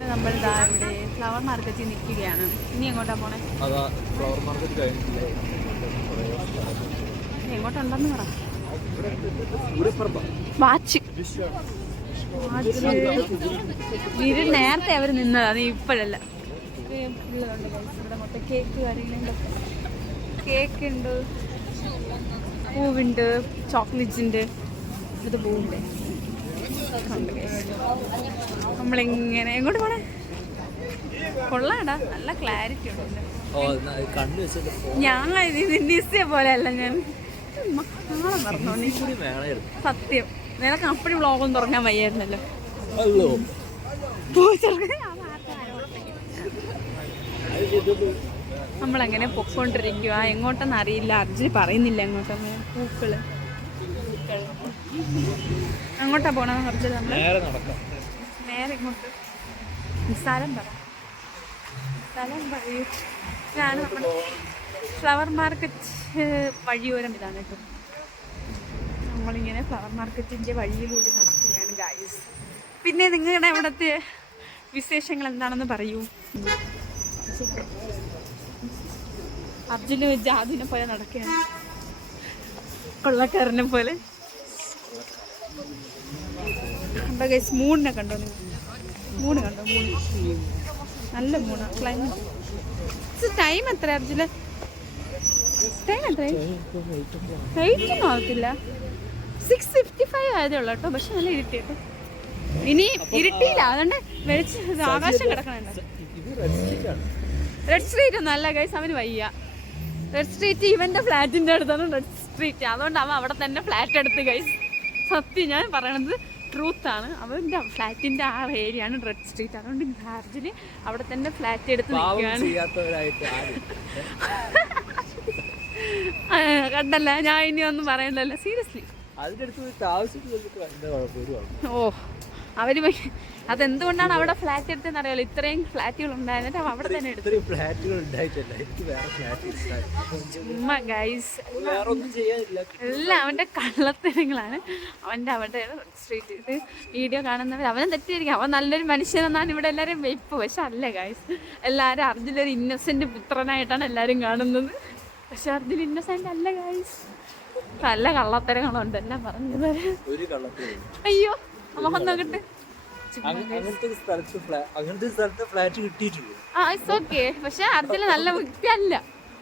നമ്മൾ ഇവിടെ ഫ്ലവർ മാർക്കറ്റിൽ നിൽക്കുകയാണ്. ഇനി എങ്ങോട്ടാ പോണേ? ഫ്ലവർ മാർക്കറ്റ് കഴിഞ്ഞില്ലേ? എങ്ങോട്ടുണ്ടെന്ന് പറ. വാച്ച് നേരത്തെ അവർ നിന്നതാണ്, ഇപ്പോഴല്ല. ഇവിടെ മൊത്തം കേക്ക് കാര്യങ്ങളുണ്ട്. കേക്ക് ഉണ്ട്, പൂവുണ്ട്, ചോക്ലേറ്റ്സ് ഉണ്ട്. ഇത് പൂവുണ്ട്. നമ്മളിങ്ങനെ എങ്ങോട്ട് പോണേ? കൊള്ളാടാ, നല്ല ക്ലാരിറ്റി ഉണ്ട്. ഞാൻ നിശ്ചയ പോലെ അല്ല, ഞാൻ നാളെ പറഞ്ഞോ. സത്യം നിനക്ക് അപ്പടി വ്ളോഗൊന്നും തുറക്കാൻ വയ്യായിരുന്നല്ലോ. നമ്മളങ്ങനെ പൊക്കോണ്ടിരിക്കുക. എങ്ങോട്ടെന്ന് അറിയില്ല. അർജുന് പറയുന്നില്ല എങ്ങോട്ടെന്ന്. പൂക്കള് അങ്ങോട്ടാ പോണ അർജുൻ? നമ്മള് നേരെ ഇങ്ങോട്ട്. സ്ഥലം പറ, സ്ഥലം പറയൂ. ഞാൻ നമ്മുടെ ഫ്ലവർ മാർക്കറ്റ് വഴിയോരം ഇതാണ് കേട്ടോ. നമ്മളിങ്ങനെ ഫ്ലവർ മാർക്കറ്റിൻ്റെ വഴിയിലൂടെ നടക്കുകയാണ് ഗൈസ്. പിന്നെ നിങ്ങളുടെ അവിടുത്തെ വിശേഷങ്ങൾ എന്താണെന്ന് പറയൂ. അർജുന് ജാതിനെ പോലെ നടക്കുകയാണ്, കൊള്ളക്കാരനെ പോലെ. കണ്ടോ ഗൈസ്, മൂണിനെ കണ്ടോ നിങ്ങൾ? മൂണ് കണ്ടോ? മൂണ് നല്ല മൂണ്. ക്ലൈമറ്റ് ടൈം എത്ര അർജുന്? ടൈം എത്ര? 8 ആവത്തില്ല, 6:55 ആയതേ ഉള്ളൂ കേട്ടോ. പക്ഷെ നല്ല ഇരുട്ടി കേട്ടോ. ഇനി ഇരുട്ടിയില്ല, അതുകൊണ്ട് വെളിച്ച ആകാശം കിടക്കണുണ്ട്. റെഡ് സ്ട്രീറ്റ് ഒന്നും അല്ല ഗൈസ്, അവന് വയ്യ. റെഡ് സ്ട്രീറ്റ് ഇവന്റെ ഫ്ലാറ്റിന്റെ അടുത്താണ് റെഡ് സ്ട്രീറ്റ്. അതുകൊണ്ട് അവൻ അവിടെ തന്നെ ഫ്ലാറ്റ് എടുത്ത് ഗൈസ്. സത്യം ഞാൻ പറയണത് ട്രൂത്താണ്. അവൻ്റെ ഫ്ലാറ്റിന്റെ ആ ഏരിയ ആണ് റെഡ് സ്ട്രീറ്റ്. അതുകൊണ്ട് അർജുന് അവിടെ തന്നെ ഫ്ലാറ്റ് എടുത്ത് നിൽക്കുകയാണ്. കണ്ടല്ല, ഞാൻ ഇനി ഒന്നും പറയണ്ടല്ലോ, സീരിയസ്ലി. ഓ അവര് അതെന്തുകൊണ്ടാണ് അവിടെ ഫ്ലാറ്റ് എടുത്തെന്ന് അറിയാലോ. ഇത്രയും ഫ്ലാറ്റുകൾ ഉണ്ടായിരുന്നിട്ട് അവിടെ തന്നെ എടുത്തു. എല്ലാം അവന്റെ കള്ളത്തരങ്ങളാണ്. അവിടെ സ്ട്രീറ്റ് ഇത് വീഡിയോ കാണുന്നവർ അവനെ തെറ്റിയിരിക്കും. അവൻ നല്ലൊരു മനുഷ്യനെന്നാണ് ഇവിടെ എല്ലാവരും വെയ്പ്പ്. പക്ഷെ അല്ല ഗൈസ്, എല്ലാവരും അർജുനൊരു ഇന്നസെന്റ് പുത്രനായിട്ടാണ് എല്ലാവരും കാണുന്നത്. പക്ഷെ അർജുൻ ഇന്നസെന്റ് അല്ല ഗൈസ്, നല്ല കള്ളത്തരങ്ങളുണ്ട്. എല്ലാം പറഞ്ഞത് അയ്യോ മോഹൻ നോക്കട്ടെ. പക്ഷെ അർജുന നല്ല വ്യക്തിയല്ല.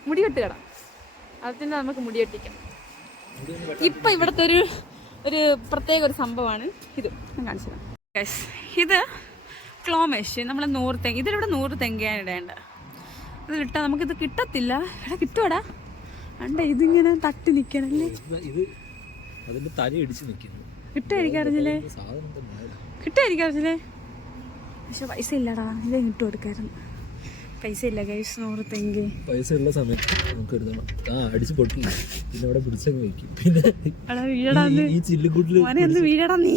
മുടി കെട്ടുകട അർജുന നമുക്ക് മുടി കെട്ടിക്കാം. ഇപ്പൊ ഇവിടുത്തെ ഒരു പ്രത്യേക ഒരു സംഭവമാണ് ഇത്. ഞാൻ കാണിച്ചത്. ഇത് ക്ലോമേഷ്, നമ്മളെ 100 തെങ്ങ്. ഇതിലിവിടെ 100 തെങ്ങയാണ് ഇടേണ്ട. ഇത് കിട്ടാൻ നമുക്കിത് കിട്ടത്തില്ല. ഇവിടെ കിട്ടുവാടാ. അണ്ട ഇതിങ്ങനെ തട്ടി നിക്കണല്ലേ. കിട്ടായിരിക്കാറില്ലേ? കിട്ടായിരിക്കാറില്ലേ? പക്ഷെ പൈസ ഇല്ലടാ. ഇല്ലേ കിട്ടു കൊടുക്കായിരുന്നു. പൈസ ഇല്ല ഗൈസ്. 100 തെങ്ങ് പൈസ ഉള്ള സമയത്ത് നമുക്ക് എടുക്കണം. അടിച്ചു പൊട്ടില്ല, പിന്നെ അവിടെ പിടിച്ചങ്ങ് വെക്കും. പിന്നെ ഈ ചില്ലുകൂട്ടിൽ വീഴടാ നീ.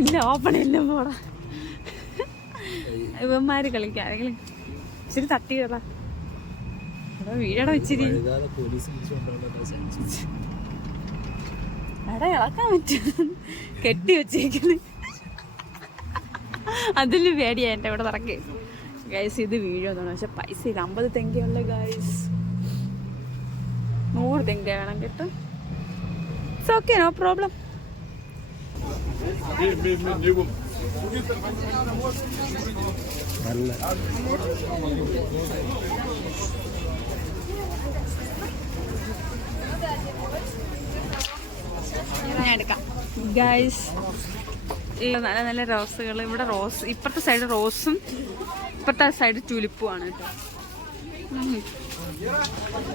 ഇല്ല, ഓപ്പൺ ഇല്ല. പോടാ, ഇവന്മാര് കളിക്കാം. ആരെങ്കിലും ഇച്ചിരി തട്ടി കേടാ. വീഴടാ ഇച്ചിരി. എടാ ഇളക്കാൻ പറ്റും, കെട്ടി വെച്ചേക്കുന്നു. അതില് പേടിയാ എൻ്റെ ഇവിടെ ഇറക്കി ഗൈസ്. ഇത് വീഴുമെന്നാണ്. പക്ഷെ പൈസ ഇല്ല. 50 തെങ്കയുള്ള ഗൈസ്. 100 തെങ്ക വേണം കേട്ടോ. It's okay, no problem. ഞാൻ എടുക്കാം ഗൈസ്. നല്ല നല്ല റോസുകൾ. ഇവിടെ റോസ്, ഇപ്പുറത്തെ സൈഡ് റോസും ഇപ്പുറത്തെ സൈഡ് ട്യൂലിപ്പുമാണ് കേട്ടോ.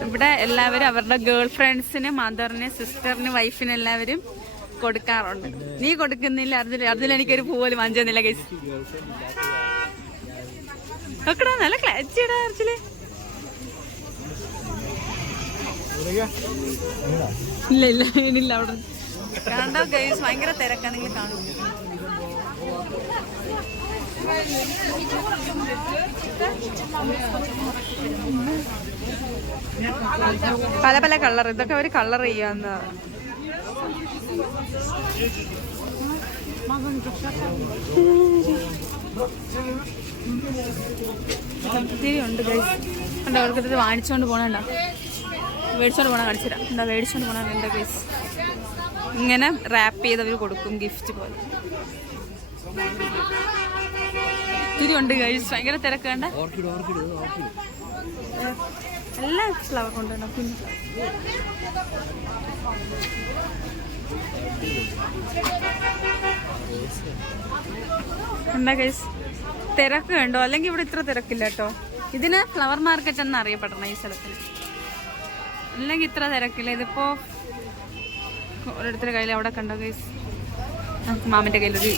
ഇവിടെ എല്ലാവരും അവരുടെ ഗേൾ ഫ്രണ്ട്സിന്, മദറിന്, സിസ്റ്ററിന്, വൈഫിന് എല്ലാവരും കൊടുക്കാറുണ്ട്. നീ കൊടുക്കുന്നില്ല അർജുൻ. എനിക്കൊരു പൂവോലും വാങ്ങിച്ചെന്നില്ല ഗൈസ്. നോക്കടാ, നല്ല ക്ലാരിറ്റിടാ അർജുന്. ഇല്ല ഇല്ല ഇല്ല, അവിടെ കണ്ടോ ഗൈസ്, ഭയങ്കര തിരക്കാണ്. നിങ്ങൾ കാണും. പല പല കളർ. ഇതൊക്കെ അവർ കളർ ചെയ്യാവുന്ന ഒത്തിരി ഉണ്ട് ഗൈസ്. കണ്ടോ അവർക്ക് വാങ്ങിച്ചുകൊണ്ട് പോകണുണ്ടോ? മേടിച്ചോണ്ട് പോകണം കാണിച്ചു തരാം. എന്താ മേടിച്ചോണ്ട് പോകണം എൻ്റെ ഗൈസ്. ഇങ്ങനെ റാപ്പ് ചെയ്തവർ കൊടുക്കും ഗിഫ്റ്റ് പോലെ. ഒത്തിരി ഉണ്ട് ഗൈസ്. ഭയങ്കര തിരക്ക് കണ്ട എല്ലാ ഫ്ലവർ കൊണ്ടുണ്ടോ. പിന്നെ എന്താ ഗൈസ് തിരക്ക് കണ്ടോ? അല്ലെങ്കിൽ ഇവിടെ ഇത്ര തിരക്കില്ല കേട്ടോ. ഇതിന് ഫ്ലവർ മാർക്കറ്റ് എന്ന് അറിയപ്പെടണം ഈ സ്ഥലത്തിന്. അല്ലെങ്കിൽ ഇത്ര തിരക്കില്ല. ഇതിപ്പോ ഓരോരുത്തരുടെ കയ്യിൽ അവിടെ കണ്ടോ ഗൈസ്. മാമിന്റെ കയ്യിലൊരു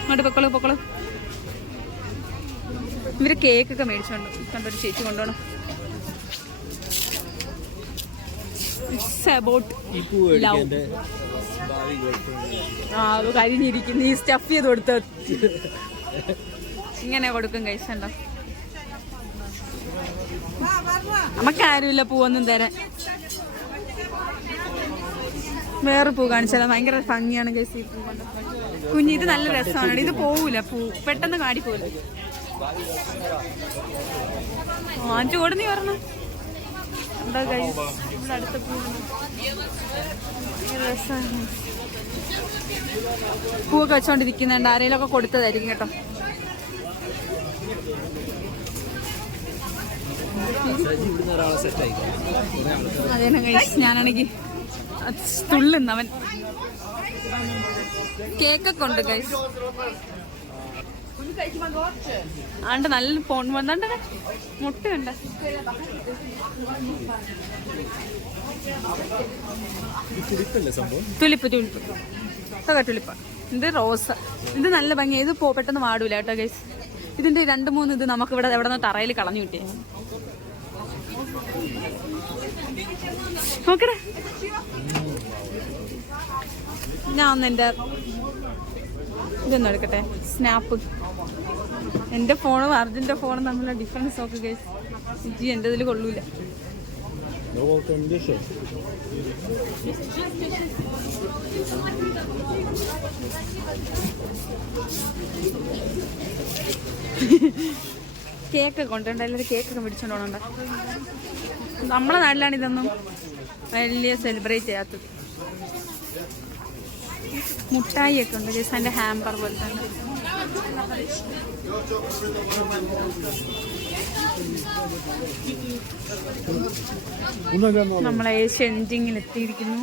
അങ്ങോട്ട് പൊക്കള്. ഇവര് കേക്കൊക്കെ മേടിച്ചോണ്ട് കണ്ടൊരു ചേച്ചി കൊണ്ടുപോകണം. കരിഞ്ഞിരിക്കുന്നു. ഈ സ്റ്റഫ് ചെയ്ത് കൊടുത്ത ഇങ്ങനെ കൊടുക്കും ഗൈസ്. ഉണ്ടോ നമുക്കാരുമില്ല പൂവൊന്നും തരാൻ. വേറെ പൂ കാണിച്ചാലോ? ഭയങ്കര ഭംഗിയാണ് ഗൈസ് ഈ പൂ. കുഞ്ഞി ഇത് നല്ല രസമാണ്. ഇത് പോവൂല, പൂ പെട്ടെന്ന് കാടി പോവില്ല. വാങ്ങിച്ചു കൊടുന്നീ പറഞ്ഞു. എന്താ ഗൈസ് ഇവിടെ അടുത്ത പൂ രസമാണ്. പൂവൊക്കെ വെച്ചോണ്ടിരിക്കുന്നുണ്ട്. ആരെങ്കിലുമൊക്കെ കൊടുത്തതായിരിക്കും കേട്ടോ. അതേനെ ഗൈസ് ഞാനാണെങ്കിൽ തുള്ളുന്നവൻ. കേക്കൊക്കെ ഉണ്ട് ഗൈസ്. ആണ്ട് നല്ല ഫോൺ വന്നണ്ട മുട്ട കണ്ട. തുലിപ്പ് തുലിപ്പ. ഇത് റോസ്. ഇത് നല്ല ഭംഗിയാ. ഇത് പെട്ടെന്ന് വാടൂല കേട്ടോ ഗൈസ്. ഇതിന്റെ 2-3 ഇത് നമുക്ക് ഇവിടെ എവിടെ നിന്ന് തറയിൽ കളഞ്ഞു കിട്ടിയ. നോക്കടേ ഞാൻ ഒന്ന് എൻ്റെ ഇതൊന്നും എടുക്കട്ടെ. സ്നാപ്പ്. എൻ്റെ ഫോണും അർജുൻ്റെ ഫോണും തമ്മിലുള്ള ഡിഫറൻസ് നോക്ക് ഗൈസ്. ഇജ്ജി എൻ്റെ ഇതിൽ കൊള്ളൂല. കേക്കൊക്കെ കൊണ്ടുണ്ട്. എല്ലാവരും കേക്കൊക്കെ മേടിച്ചോണ്ട് പോകണുണ്ട്. നമ്മളെ നാട്ടിലാണ് ഇതൊന്നും വലിയ സെലിബ്രേറ്റ് ചെയ്യാത്തത്. മുട്ടായി ഒക്കെ ഉണ്ട് ജസ്റ്റ് അതിൻ്റെ ഹാമ്പർ പോലെ തന്നെ. നമ്മളെ ഷെൻജിങ്ങിൽ എത്തിയിരിക്കുന്നു.